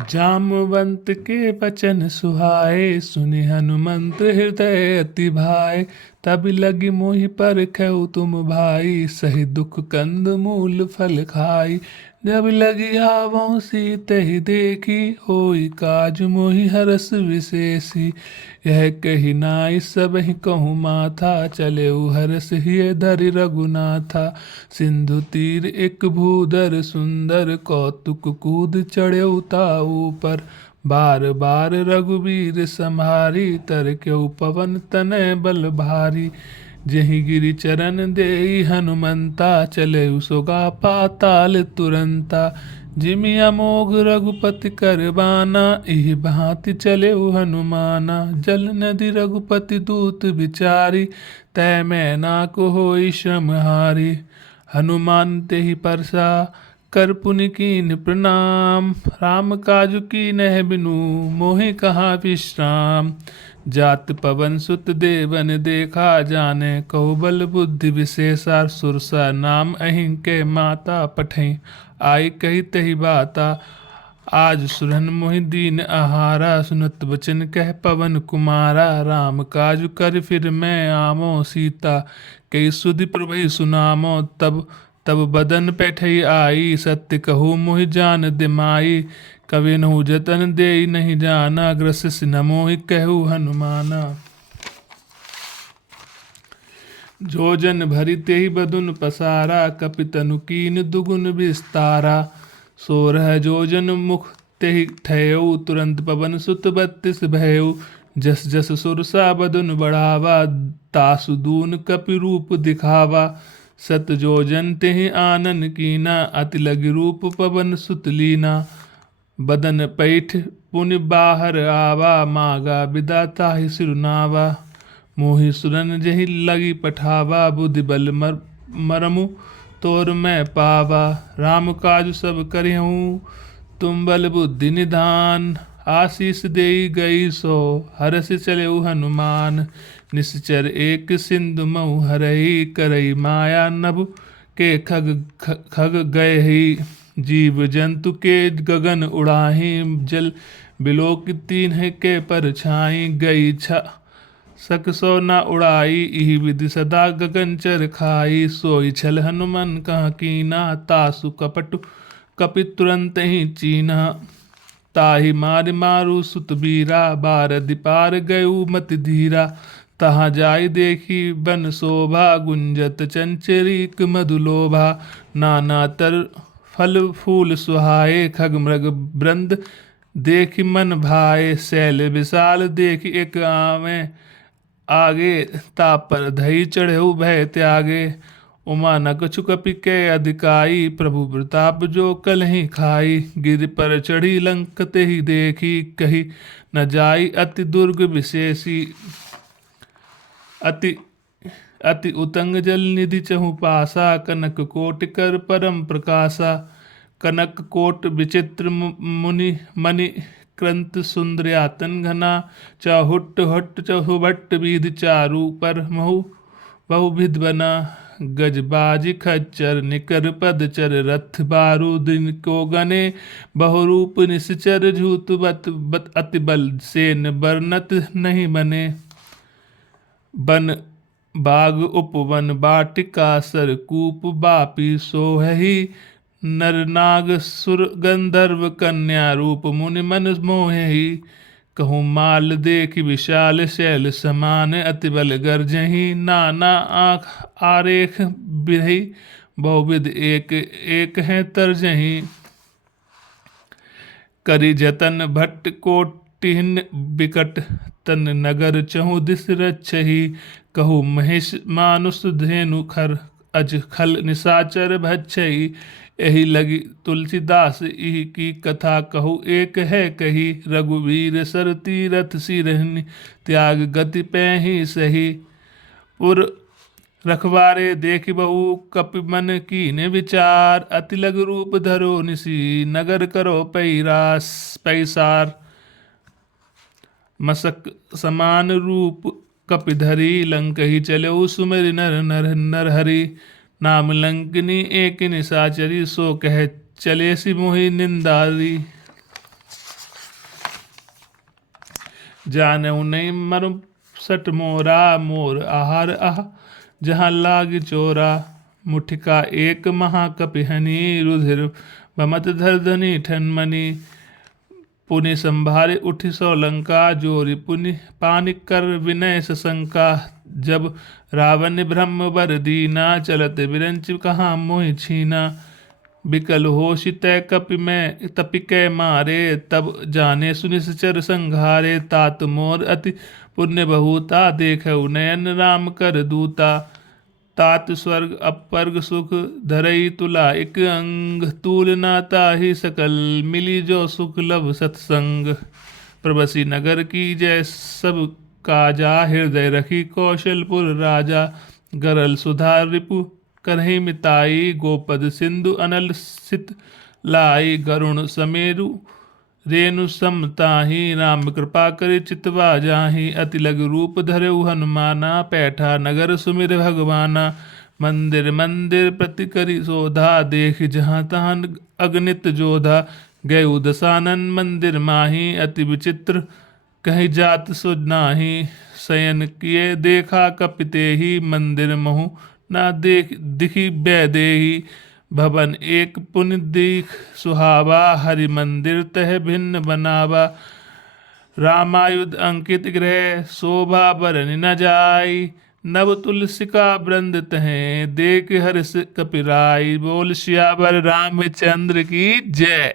जामवंत के वचन सुहाए, सुनि हनुमंत हृदय अति भाए। तब लगी मोहि परखहु तुम भाई, सही दुख कंद मूल फल खाई। जब लगी आवहु सीतहि देखी, होई काज मोहि हरस विशेषी। यह कही नाई सबहि कहूँ माथा, चलेउ हरष हिय धरि रघुनाथा। सिंधु तीर एक भूधर सुंदर, कौतुक कूद चढ़ेउ ताऊ पर। बार बार रघुबीर सम्हारी, तरकेउ पवन तनय बल भारी। जेहि गिरि चरण देई हनुमंता, चलेउ सोगा पाताल तुरंता। जिमि अमोघ रघुपति कर बाना, इहि भांति चलेउ हनुमाना। जल नदि रघुपति दूत बिचारी, तै मैं नाको होई श्रम हारी। हनुमान तेहि परसा कर पुनि कीन प्रणाम, राम काजु कीन्ह बिनु मोहि कहाँ विश्राम। जात पवन सुत देवन देखा, जाने कहु बल बुद्धि विशेषा। सुरसा नाम अहिंके माता, पठई आई कही तही बाता। आज सुरन मोहि दीन आहारा, सुनत बचन कह पवन कुमारा। राम काजु कर फिर मैं आमो, सीता कई सुधि प्रभु सुनामो। तब तब बदन पैठई आई, सत्य कहूँ मोहि जान दिमाई। कविनहु जतन देई नहीं जाना, ग्रसिस न मोहि कहु हनुमाना। जो जन भरि तेहि बदुन पसारा, कपि तनु कीन दुगुन विस्तारा। सोरह जो जन मुख तेहि ठयउ, तुरंत पवन सुत 32 भयउ। जस जस सुरसा बदुन बढ़ावा, तासु दून कपि रूप दिखावा। सत जो जन तेहि आनन कीना, अति लगी रूप पवन सुत लीना। बदन पैठ पुनि बाहर आवा, मागा बिदा ताहि सिरुनावा। मोहि सुरन जहि लगी पठावा, बुद्धि बल मरमु तोर मैं पावा। राम काज सब करिहूँ तुम बल बुद्धि निधान, आशीष देई गई सो हरषि चलेउ हनुमान। निश्चर एक सिंधु मऊ हरहि, करई माया नभ के खग गयहि। जीव जंतु के गगन उड़ाही, जल बिलोक तीन्ह के पर छाई। गई सक सो न उड़ाई, इहि विधि सदा गगन चर खाई। सोई छल हनुमन कह कीना, तासु कपटु कपि तुरंत ही चीना। ताहि मारि मारु सुत बीरा, बारधि पार गयउ मति धीरा। तहाँ जाई देखी बन शोभा, गुंजत चंचरीक मधुलोभा। नाना तर फल फूल सुहाए, खग मृग वृंद देखि मन भाए। शैल विशाल देखि एक आवे, आगे तापर धई चढ़ेउ भय त्यागे। उमा न कछु कपि के अधिकाई, प्रभु प्रताप जो कलहि खाई। गिरि पर चढ़ी लंक तेहि देखी, कही न जाई अति दुर्ग विशेषी। अति उतंग जल निधि चहु पासा, कनक कोटि कर परम प्रकाशा। कनक कोट विचित्र मुनि मणि क्रंत सुंदर्यातन घना। चाहुट हट चहुबट विधि चारु, पर महु बहुविध बना। गजबाजी खच्चर निकर पदचर, रथ बारूद को गने। बहुरूप निश्चर झूत बत अति बल, सेन बरनत नहीं बने। बन बाग उपवन बाटिका, सर कूप बापी सोहहि। नर नाग सुर गंधर्व कन्या, रूप मुनि मन मोहहि। कहूँ माल देखि विशाल शैल समान, अति बल गर्जहि। नाना आँख आरेख बिरहि, बहुविध एक एक हैं तरजहि। करि जतन भट्ट कोटिन बिकट, तन नगर चहु दिस रक्षहि। कहु महेश मानुष धेनु खर, अज खल निशाचर भक्षहि। एहि लगी तुलसीदास इहि की कथा, कहु एक है कही। रघुवीर सर तीरथ सिरहिन, त्याग गति पैहि सही। पुर रखवारे देखि बहु कपि मन कीने विचार। अति लग रूप धरो निसी, नगर करो पैसार। मसक समान रूप कपि धरी, लंकहि चलेउ सुमिरि नर हरि। नाम लंकिनी एक निशाचरी, सो कह चले सि मोहि निंदारी। जानहु नहीं मरु सट मोरा मोर आहार आह जहाँ लाग चोरा मुठिका एक महाकपिहनी रुधिर भमत धरधनी ठनमनी पुनि संभारे उठि सौ लंका जोरि पुनि पानि कर विनय सशंका जब रावण ब्रह्म बर दीना चलत बिरंच कहाँ मोहि छीना बिकल होश तय कपि में तपिकै मारे तब जाने सुनिश्चर संघारे तात मोर अति पुण्य बहुता देखऊ नयन राम कर दूता तात स्वर्ग अपवर्ग सुख धरई तुला एक अंग तूल नाता ही सकल मिली जो सुख लभ सत्संग प्रबसी नगर की जय सब काजा हृदय रखी कौशलपुर राजा गरल सुधा रिपु करहि मिताई गोपद सिंधु अनल सित लाई गरुण समेरु रेणु समताही राम कृपा करि चितवा जाहि अति लघु रूप धरऊ हनुमाना पैठा नगर सुमिर भगवाना मंदिर मंदिर प्रति करि शोधा देख जहाँ तहाँ अगणित जोधा गयु दसानन मंदिर माही अति विचित्र कहीं जात सुध नाही शयन किए देखा कपिते ही मंदिर महु ना देख दिखी बैदेही भवन एक पुनि दीख सुहावा हरि मंदिर तह भिन्न बनावा रामायुध अंकित गृह शोभा बरन न जाई नव तुलसिका वृंद तह देख हर्ष कपिराई बोल सियावर रामचंद्र की जय।